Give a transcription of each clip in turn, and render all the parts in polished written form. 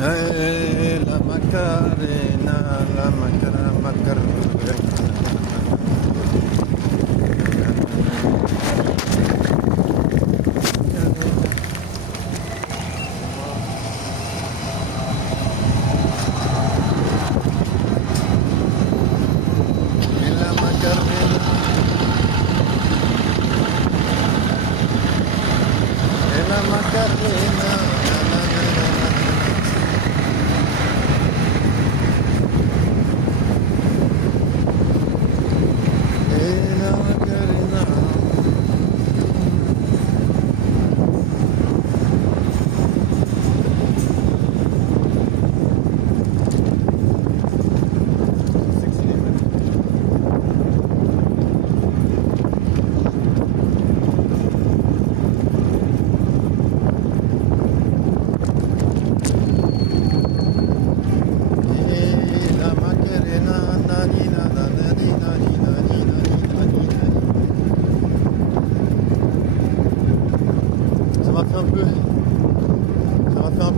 La Macarena, la Macarena.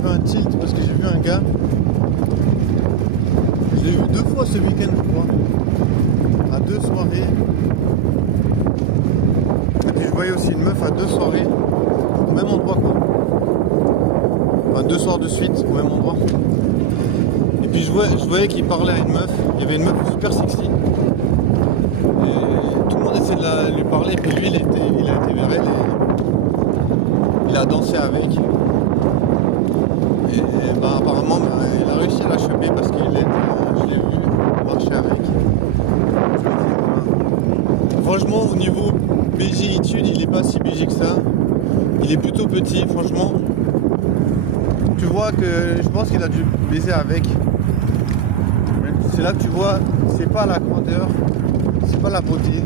Un tilt parce que j'ai vu un gars, je l'ai vu 2 fois ce week-end je crois, à 2 soirées, et puis je voyais aussi une meuf à 2 soirées au même endroit quoi, enfin 2 soirs de suite au même endroit, et puis je voyais qu'il parlait à une meuf, il y avait une meuf super sexy et tout le monde essayait de lui parler, et puis lui il a été vers elle et il a dansé avec. Et apparemment il a réussi à la choper parce qu'il est, je l'ai vu marcher avec. Franchement au niveau BG études il est pas si BG que ça. Il est plutôt petit franchement. Tu vois que je pense qu'il a dû baiser avec. Mais c'est là que tu vois, c'est pas la grandeur, c'est pas la beauté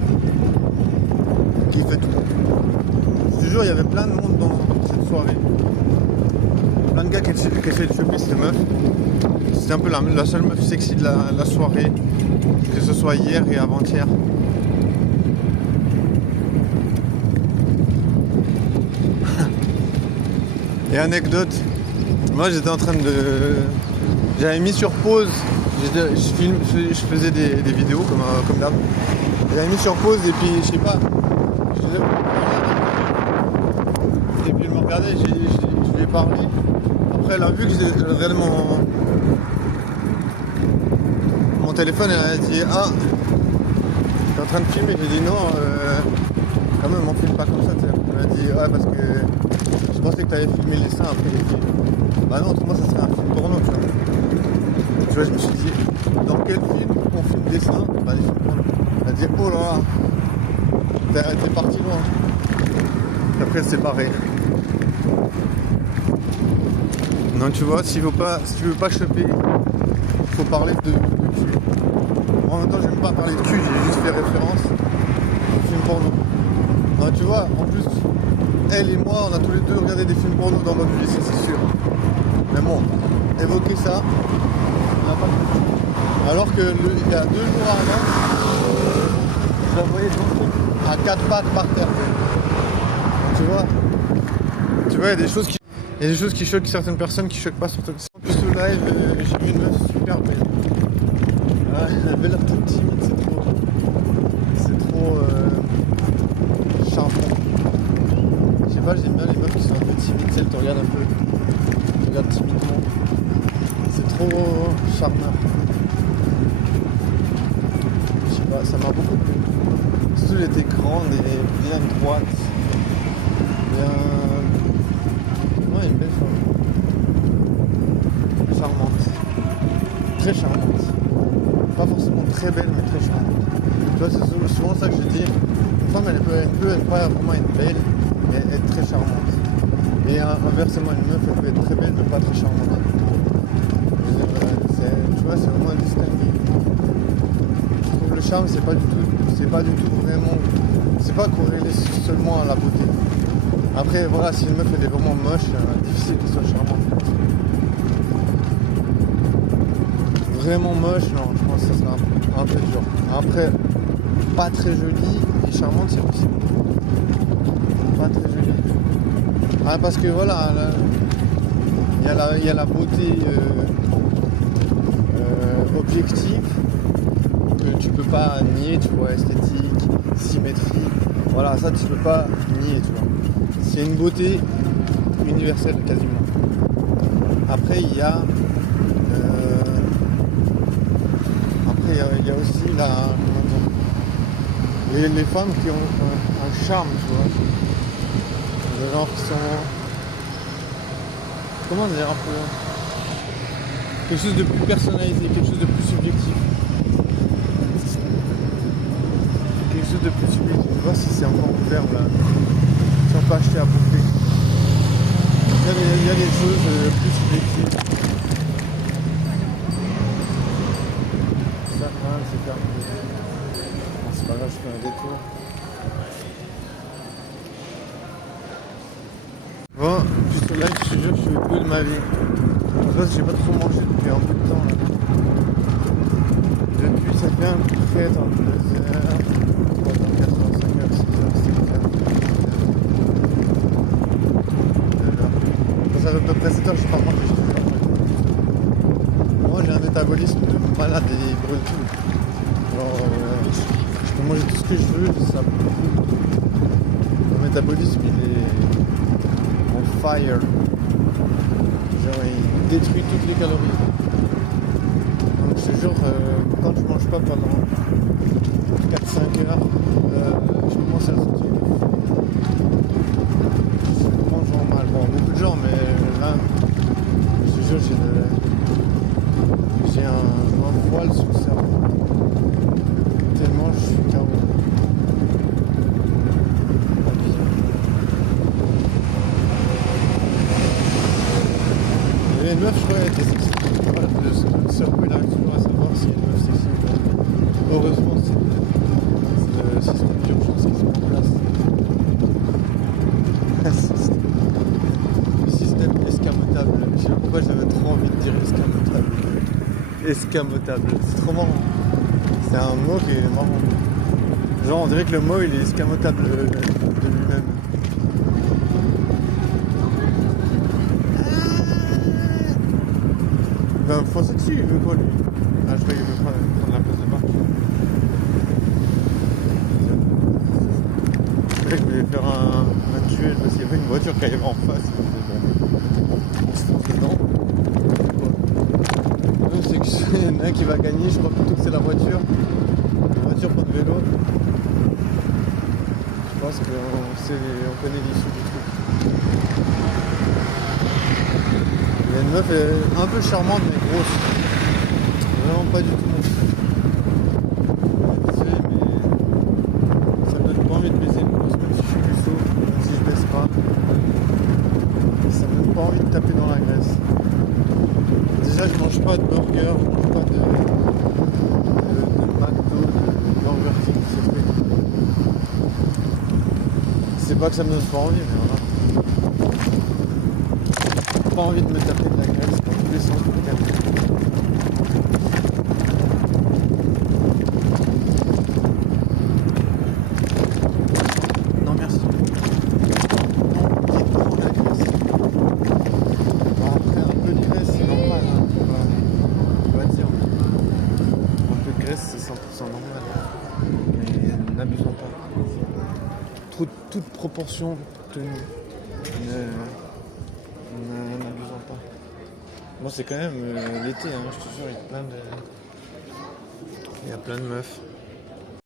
qui fait tout. Je te jure il y avait plein de monde dans cette soirée. Plein de gars qui essaient de choper cette meuf. C'était un peu la seule meuf sexy de la soirée, que ce soit hier et avant-hier. Et anecdote, moi j'étais en train de... J'avais mis sur pause, je faisais des vidéos comme d'hab. J'avais mis sur pause et puis je sais pas, et puis elle me regardait, je lui ai parlé. Après elle a vu que j'ai regardé mon téléphone, elle a dit ah, t'es en train de filmer, j'ai dit non, quand même on filme pas comme ça, t'sais. Elle a dit ouais parce que je pensais que t'avais filmé les seins après les films. Bah non, autrement ça serait un film porno, tu vois. Tu vois, je me suis dit, dans quel film on filme des seins? Bah des films porno. Elle a dit oh là là, t'es parti loin. Et après elle s'est barrée. Non, tu vois, si tu veux pas choper, il faut parler de cul. Moi, en même temps, j'aime pas parler de cul, j'ai juste fait référence au film porno. Non, tu vois, en plus, elle et moi, on a tous les deux regardé des films porno dans notre vie, ça c'est sûr. Mais bon, évoquer ça, on n'a pas compris. Alors que il y a 2 jours avant, je la voyais danser à 4 pattes par terre. Donc, tu vois, il y a des choses qui choquent certaines personnes, qui choquent pas certaines personnes. En plus au live, j'ai vu une meuf super belle. Elle avait l'air toute timide, c'est trop charmant. Je sais pas, j'aime bien les meufs qui sont un peu timides, elles te regardent un peu, te regardent timidement. C'est trop charmant. Je sais pas, ça m'a beaucoup plu. Surtout elle était grande et bien droite. Une belle femme. Charmante. Très charmante. Pas forcément très belle, mais très charmante. Tu vois, c'est souvent ça que je dis. Une femme, elle peut pas vraiment être belle, mais être très charmante. Et inversement, une meuf, elle peut être très belle, mais pas très charmante. Tu vois, c'est vraiment distingué. Je trouve le charme, c'est pas du tout vraiment... C'est pas corrélé seulement à la beauté. Après, voilà, si une meuf elle est vraiment moche, difficile qu'elle soit charmante. Vraiment moche, non, je pense que ça sera un peu dur. Après, pas très jolie et charmante, c'est possible. Pas très jolie. Ah, parce que voilà, Il y a la beauté objective que tu peux pas nier, tu vois, esthétique, symétrie. Voilà, ça tu peux pas nier, tu vois. C'est une beauté universelle quasiment. Après il y a il y a aussi comment dire, les femmes qui ont un charme, tu vois. Les gens qui sont, comment dire, un peu quelque chose de plus personnalisé, quelque chose de plus subjectif. Quelque chose de plus subjectif. Je sais pas si c'est encore ouvert là. Si on peut acheter à bouffer. Il y a des choses plus subjectives. Ça, c'est fermé. Bon, c'est pas grave, je fais un détour. Bon, juste là, je te jure, je suis au bout de ma vie. En fait, j'ai pas trop mangé depuis un peu de temps là. Depuis, ça fait à peu près 2 heures, 3 heures, 4 heures, 5 heures, 6 heures, 7 heures, 8 heures. Quand ça fait à peu près 7 heures, je suis pas mangé, je te jure. Moi, j'ai un métabolisme de malade et brûle tout. Genre, je peux manger tout ce que je veux, ça brûle. Mon métabolisme, il est on fire. Genre, il détruit toutes les calories. Donc, je te jure, quand je mange pas pendant 4-5 heures, je commence à le sentir. Je mange en mal. Bon, beaucoup de gens, mais là, je te jure, j'ai un voile sur le cerveau. Tellement je suis KO. Il y a une meuf, je crois, elle était sexy. Voilà, le cerveau, il arrive toujours à savoir si une meuf sexy ou pas. Heureusement, c'est le système d'urgence qui se met en place. Le système escamotable. Je sais pas pourquoi j'avais trop envie de dire escamotable. Escamotable, c'est trop marrant. C'est un mot qui est marrant. Genre, on dirait que le mot, il est escamotable de lui-même. Ben, foncer dessus, il veut quoi lui? Ah, je crois qu'il veut prendre la place de marche. Je voulais faire un duel parce qu'il y avait une voiture qui arrivait en face. On se fonce dedans. C'est que il y en a un qui va gagner, je crois plutôt que c'est la voiture. La voiture pour le vélo. Je pense qu'on connaît l'issue du truc. Il y a une meuf un peu charmante mais grosse. Vraiment pas du tout mon style. Désolé mais ça me donne pas envie de baiser une grosse, même si je suis puceau, même si je baisse pas. Ça me donne pas envie de taper dans la graisse. Déjà je mange pas de burger, je mange pas de McDo, de Burger King, c'est fait. C'est pas que ça me donne pas envie mais voilà. Pas envie de me taper de la graisse dans tous les sens du terme. Non merci. Non, j'ai trop la graisse. Bon, après un peu de graisse c'est normal, hein, on va dire. Un peu de graisse c'est 100% normal. Mais n'abusons pas. Toute proportion tenue. N'abusons pas. Bon, c'est quand même l'été, hein, je te jure, il y a plein de meufs.